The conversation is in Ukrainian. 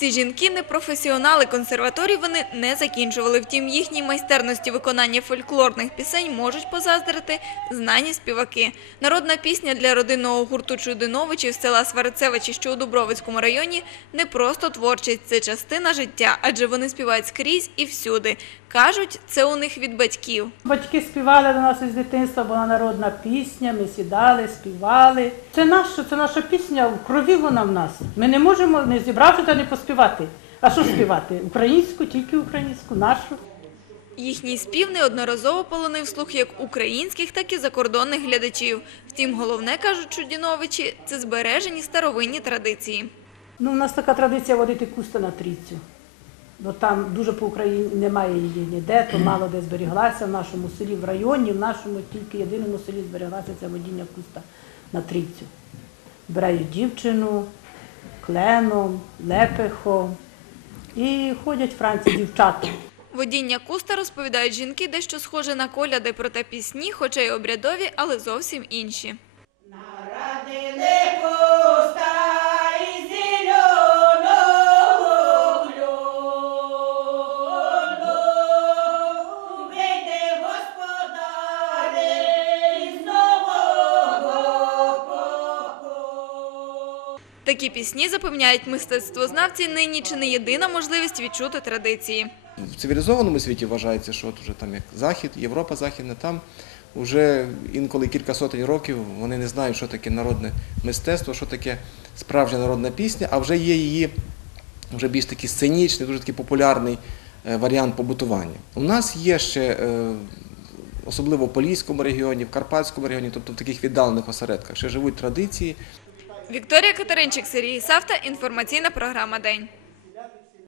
Ці жінки не професіонали консерваторій, вони не закінчували. Втім, їхній майстерності виконання фольклорних пісень можуть позаздрити знані співаки. Народна пісня для родинного гурту Чудиновичів з села Сварицевичі, що у Дубровицькому районі, не просто творчість, це частина життя, адже вони співають скрізь і всюди. Кажуть, це у них від батьків. Батьки співали до нас із дитинства, була народна пісня, ми сідали, співали. Це наша, це наша пісня, в крові вона в нас. Ми не можемо не зібравши та не поспівати. А що співати? Українську, тільки українську, нашу. Їхній спів неодноразово полонив слух як українських, так і закордонних глядачів. Втім, головне, кажуть Чудіновичі, це збережені старовинні традиції. Ну, у нас така традиція водити куста на трійцю. Бо там дуже по Україні немає її ніде, то мало де зберіглася в нашому селі, в районі, в нашому тільки єдиному селі зберіглася це водіння куста на трійцю. Збирають дівчину, кленом, лепехом і ходять вранці дівчата. Водіння куста, розповідають жінки, дещо схоже на коляди, проте пісні, хоча й обрядові, але зовсім інші. Такі пісні запевняють мистецтвознавці нині чи не єдина можливість відчути традиції. В цивілізованому світі вважається, що от уже там як Захід, Європа Західна, там вже інколи кілька сотень років вони не знають, що таке народне мистецтво, що таке справжня народна пісня, а вже є її вже більш такий сценічний, дуже такий популярний е, варіант побутування. У нас є ще, е, особливо в Поліському регіоні, в Карпатському регіоні, тобто в таких віддалених осередках, ще живуть традиції, Вікторія Катеринчик, Сергій Савта, інформаційна програма День.